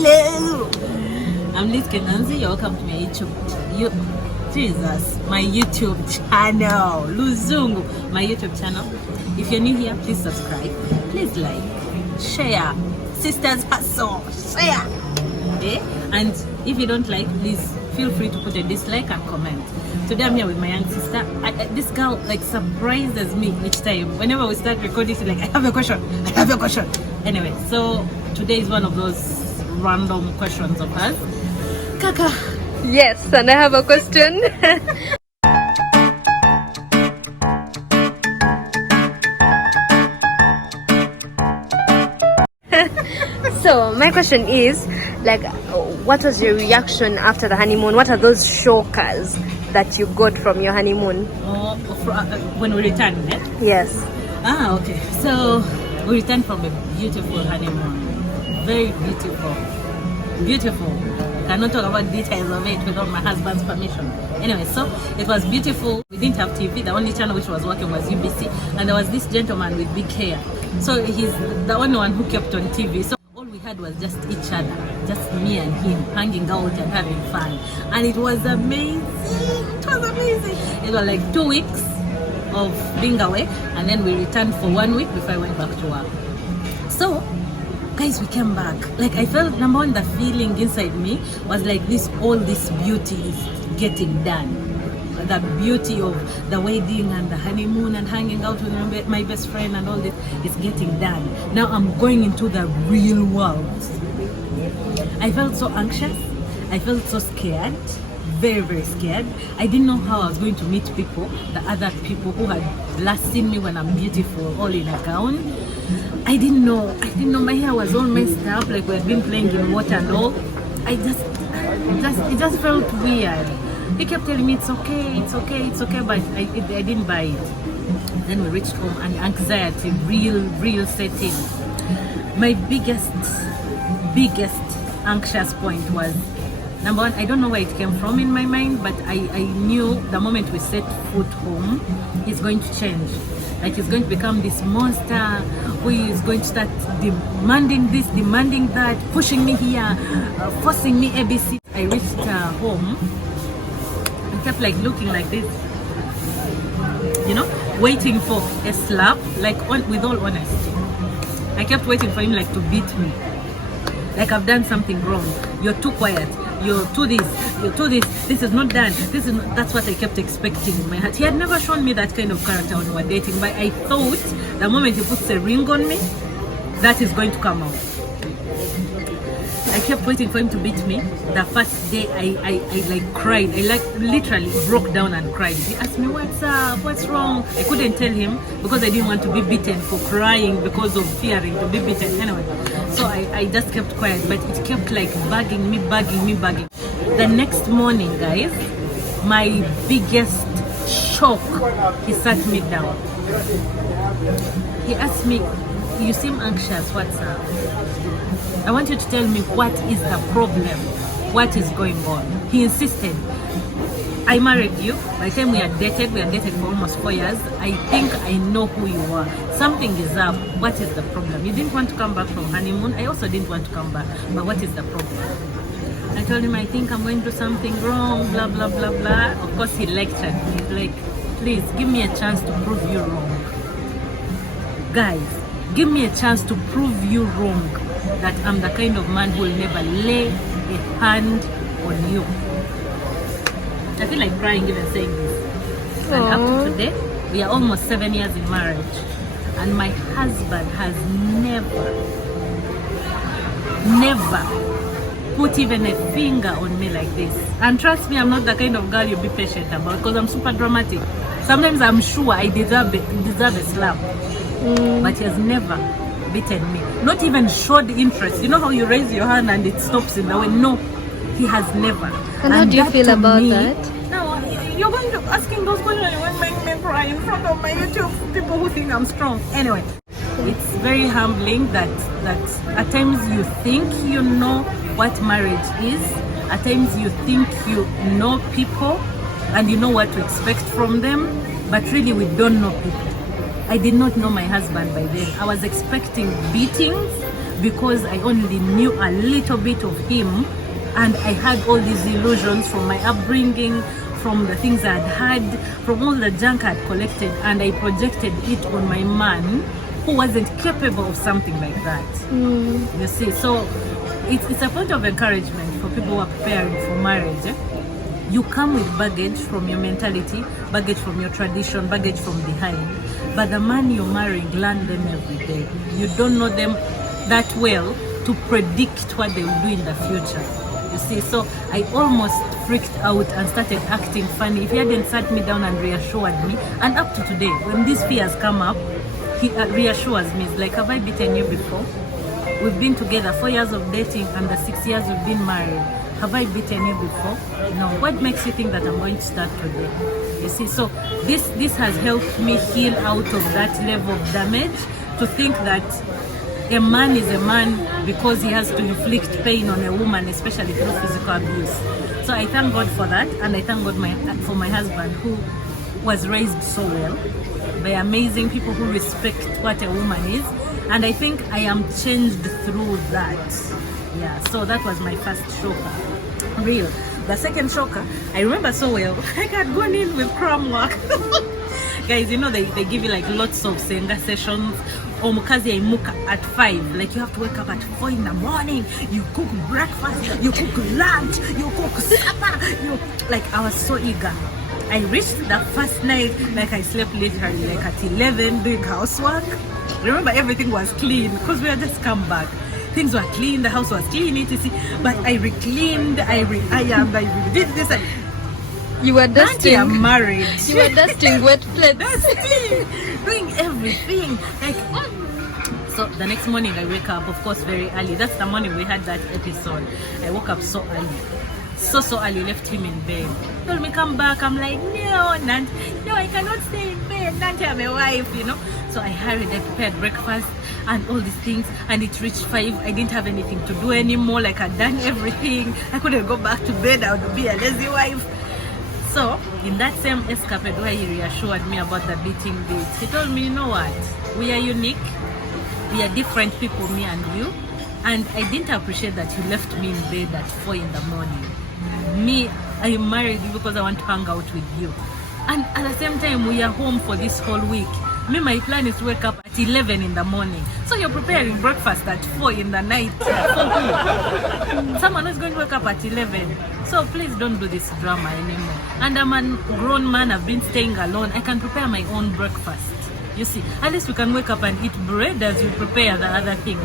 Hello. I'm Liz Kenanzi. You're welcome to my my YouTube channel. Luzungu, my YouTube channel. If you're new here, please subscribe. Please like, share. Sisters hustle, share. Okay? And if you don't like, please feel free to put a dislike and comment. Today I'm here with my young sister. This girl like surprises me each time. Whenever we start recording, she's like, I have a question. Anyway, so today is one of those random questions of hers. Kaka. Yes, and I have a question. So my question is, like, what was your reaction after the honeymoon? What are those shockers that you got from your honeymoon? When we returned, eh? Yes. Okay. So we returned from a beautiful honeymoon. Very beautiful. Beautiful. I cannot talk about details of it without my husband's permission. Anyway, so it was beautiful. We didn't have TV. The only channel which was working was UBC. And there was this gentleman with big hair. So he's the only one who kept on TV. So all we had was just each other. Just me and him hanging out and having fun. And it was amazing. It was amazing. It was like 2 weeks of being away. And then we returned for 1 week before I went back to work. So guys, we came back. Like, I felt, number one, the feeling inside me was like all this beauty is getting done. The beauty of the wedding and the honeymoon and hanging out with my best friend and all this is getting done. Now I'm going into the real world. I felt so anxious. I felt so scared. Very, very scared. I didn't know how I was going to meet people, the other people who had last seen me when I'm beautiful, all in a gown. I didn't know. My hair was all messed up, like we had been playing in water and all. It just felt weird. He kept telling me it's okay, but I didn't buy it. Then we reached home and anxiety real set in. My biggest anxious point was, number one, I don't know where it came from in my mind, but I knew the moment we set foot home, he's going to change. Like, he's going to become this monster who is going to start demanding this, demanding that, pushing me here, forcing me ABC. I reached home and kept like looking like this, you know, waiting for a slap, like with all honesty. I kept waiting for him like to beat me. Like, I've done something wrong. You're too quiet. You're too this. This is not done. That's what I kept expecting in my heart. He had never shown me that kind of character when we were dating, but I thought the moment he puts a ring on me, that is going to come out. I kept waiting for him to beat me. The first day I like cried. I like literally broke down and cried. He asked me, what's up? What's wrong? I couldn't tell him because I didn't want to be beaten for crying because of fearing to be beaten. Anyway, so I just kept quiet, but it kept like bugging me. The next morning, guys, my biggest shock, he sat me down. He asked me, you seem anxious, what's up? I want you to tell me what is the problem, what is going on. He insisted. I married you. By the time we had dated for almost 4 years. I think I know who you are. Something is up. What is the problem? You didn't want to come back from honeymoon. I also didn't want to come back. But what is the problem? I told him, I think I'm going to do something wrong, blah, blah, blah, blah. Of course, he lectured me. He's like, please, give me a chance to prove you wrong. Guys, give me a chance to prove you wrong. That I'm the kind of man who will never lay a hand on you. I feel like crying even saying this. And up to today, we are almost 7 years in marriage. And my husband has never put even a finger on me like this. And trust me, I'm not the kind of girl you'll be patient about because I'm super dramatic. Sometimes I'm sure I deserve a slap. But he has never beaten me. Not even showed interest. You know how you raise your hand and it stops in the way? No, he has never. And how do you feel about that? No, you're going to asking those questions and you make me cry in front of my YouTube people who think I'm strong. Anyway, it's very humbling that at times you think you know what marriage is. At times you think you know people and you know what to expect from them, but really we don't know people. I did not know my husband by then. I was expecting beatings, because I only knew a little bit of him, and I had all these illusions from my upbringing, from the things I'd had, from all the junk I'd collected, and I projected it on my man who wasn't capable of something like that. You see, so it's a point of encouragement for people who are preparing for marriage. You come with baggage from your mentality, baggage from your tradition, baggage from behind, but the man you're marrying, learn them every day. You don't know them that well to predict what they will do in the future. You see, so I almost freaked out and started acting funny. If he hadn't sat me down and reassured me, and up to today, when these fears come up, he reassures me. It's like, have I beaten you before? We've been together 4 years of dating and the 6 years we've been married. Have I beaten you before? No. What makes you think that I'm going to start today? You see, so this has helped me heal out of that level of damage, to think that a man is a man because he has to inflict pain on a woman, especially through physical abuse. So I thank God for that, and I thank God for my husband, who was raised so well by amazing people who respect what a woman is, and I think I am changed through that. Yeah, so that was my first shocker. Real. The second shocker, I remember so well. I had gone in with cram work. Guys, you know they give you like lots of senga sessions. Omukazi aimuka at 5. Like, you have to wake up at 4 in the morning. You cook breakfast, you cook lunch, you cook supper. Like, I was so eager. I reached the first night, like I slept literally like at 11 doing housework. Remember, everything was clean because we had just come back. Things were clean, the house was clean, etc. But I recleaned, I did this. You were dusting. I'm married. You were dusting wet plates. Dusting, doing everything. Like, so the next morning I wake up, of course, very early. That's the morning we had that episode. I woke up so early. So early, left him in bed. Told me come back. I'm like, no, Nant, no, I cannot stay in bed. Nant, I'm a wife, you know. So I hurried, I prepared breakfast and all these things, and it reached 5. I didn't have anything to do anymore. Like, I'd done everything. I couldn't go back to bed. I would be a lazy wife. So in that same escapade where he reassured me about the beating beats, he told me, you know what, we are unique, we are different people, me and you, and I didn't appreciate that you left me in bed at 4 in the morning. Me, I married you because I want to hang out with you, and at the same time we are home for this whole week. Me, my plan is to wake up at 11 in the morning. So you're preparing breakfast at 4 in the night for who? Someone who's going to wake up at 11. So please don't do this drama anymore. And I'm a grown man, I've been staying alone. I can prepare my own breakfast. You see, at least we can wake up and eat bread as you prepare the other things.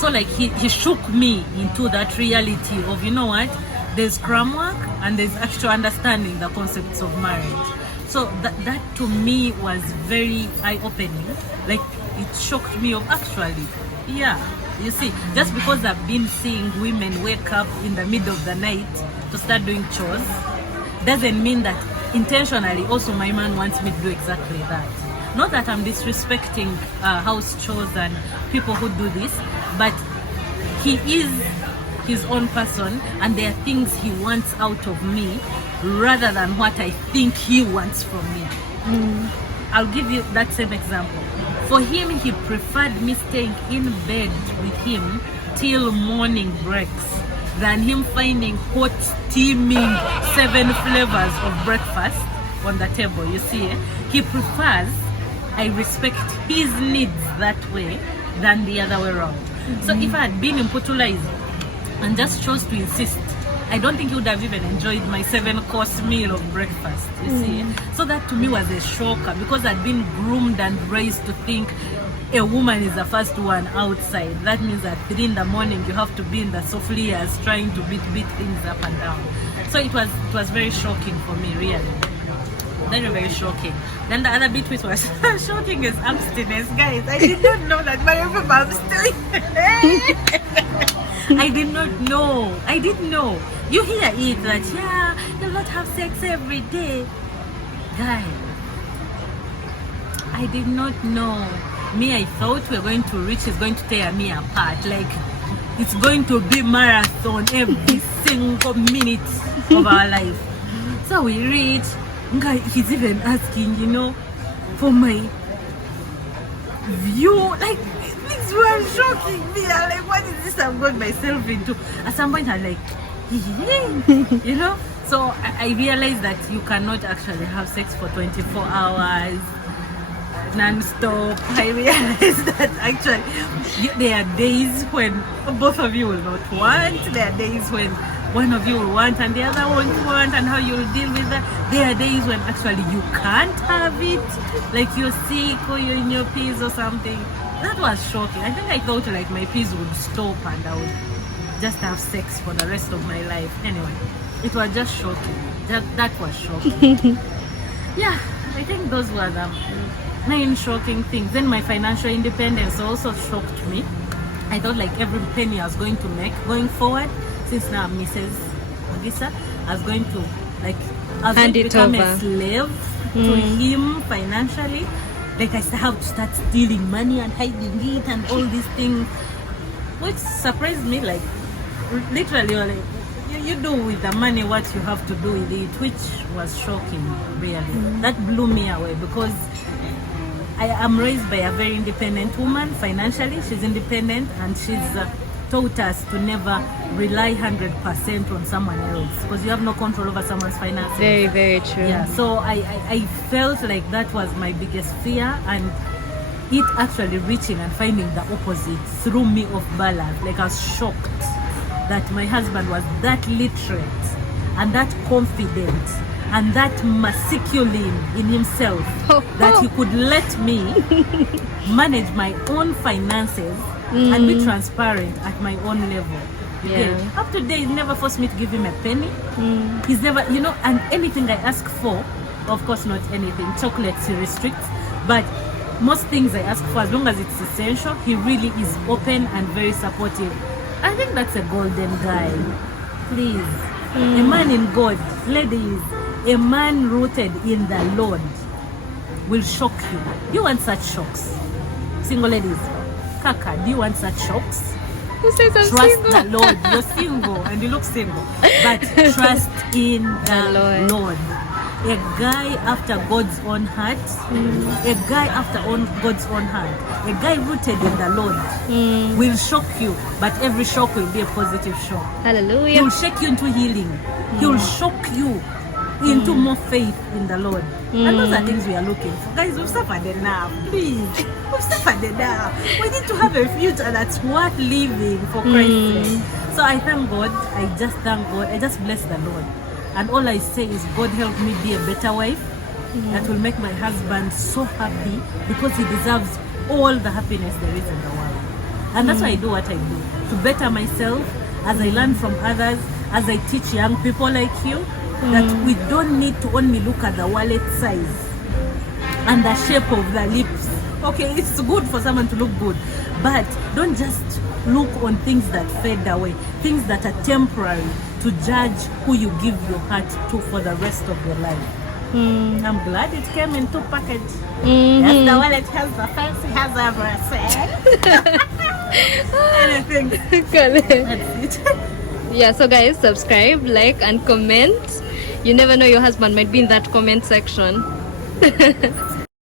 So like he shook me into that reality of, you know what, there's scrum work and there's actual understanding the concepts of marriage. So that to me was very eye-opening. Like, it shocked me of actually, yeah, you see, just because I've been seeing women wake up in the middle of the night to start doing chores, doesn't mean that intentionally also my man wants me to do exactly that. Not that I'm disrespecting house chores and people who do this, but he is his own person, and there are things he wants out of me rather than what I think he wants from me. I'll give you that same example. For him, he preferred me staying in bed with him till morning breaks than him finding hot, steaming 7 flavors of breakfast on the table. You see, he prefers, I respect his needs that way than the other way around. So if I had been in Putulaiz and just chose to insist, I don't think he would have even enjoyed my 7-course meal of breakfast, you see. So that to me was a shocker, because I'd been groomed and raised to think a woman is the first one outside. That means at 3 in the morning you have to be in the soflias trying to beat things up and down. So it was very shocking for me, really. Very, very shocking. Then the other bit which was shocking is abstinence. Guys, I did not know that my mom's doing. I did not know. I didn't know. You hear it that, yeah, you'll not have sex every day. Guys, I did not know. Me, I thought we were going to reach, is going to tear me apart. Like, it's going to be marathon every single minute of our life. So we reach. Guy, he's even asking, you know, for my view. Like, things things were shocking me. I'm like, what is this I've got myself into? At some point, I'm like, you know. So I realized that you cannot actually have sex for 24 hours non-stop. I realized that actually there are days when both of you will not want. There are days when one of you will want and the other won't want, and how you'll deal with that. There are days when actually you can't have it, like you're sick or you're in your peas or something. That was shocking. I think I thought like my peas would stop and I would just have sex for the rest of my life. Anyway, it was just shocking. That was shocking. Yeah, I think those were the main shocking things. Then my financial independence also shocked me. I thought like every penny I was going to make going forward, since now I'm Mrs. Visa, I was going to like Hand it become over. a slave to him financially. Like I have to start stealing money and hiding it and all these things, which surprised me. Like literally, like, you do with the money what you have to do with it, which was shocking, really. That blew me away because I am raised by a very independent woman financially. She's independent and she's taught us to never rely 100% on someone else because you have no control over someone's finances. Very, very true. Yeah, so I felt like that was my biggest fear, and it actually reaching and finding the opposite threw me off balance. Like I was shocked that my husband was that literate and that confident and that masculine in himself that he could let me manage my own finances and be transparent at my own level. Yeah. Up to date, he's never forced me to give him a penny. He's never, and anything I ask for, of course not anything, chocolates he restricts, but most things I ask for, as long as it's essential, he really is open and very supportive. I think that's a golden guy. Please. A man in God, ladies, a man rooted in the Lord will shock you. Do you want such shocks? Single ladies, Kaka, do you want such shocks? Who says I'm Trust single? the Lord. You're single and you look single, but trust in the Lord. A guy after God's own heart, a guy after God's own heart, a guy rooted in the Lord will shock you, but every shock will be a positive shock. Hallelujah. He will shake you into healing. He will shock you into more faith in the Lord. And those are things we are looking for. Guys, we've suffered enough. Please. We've suffered enough. We need to have a future that's worth living for Christ's sake. So I thank God. I just thank God. I just bless the Lord. And all I say is, God help me be a better wife that will make my husband so happy, because he deserves all the happiness there is in the world. And that's why I do what I do. To better myself, as I learn from others, as I teach young people like you, that we don't need to only look at the wallet size and the shape of the lips. Okay, it's good for someone to look good, but don't just look on things that fade away, things that are temporary, to judge who you give your heart to for the rest of your life. I'm glad it came in 2 packages. Yes, the wallet has the fancy, has everything. That's it. Yeah, so guys, subscribe, like and comment. You never know, your husband might be in that comment section.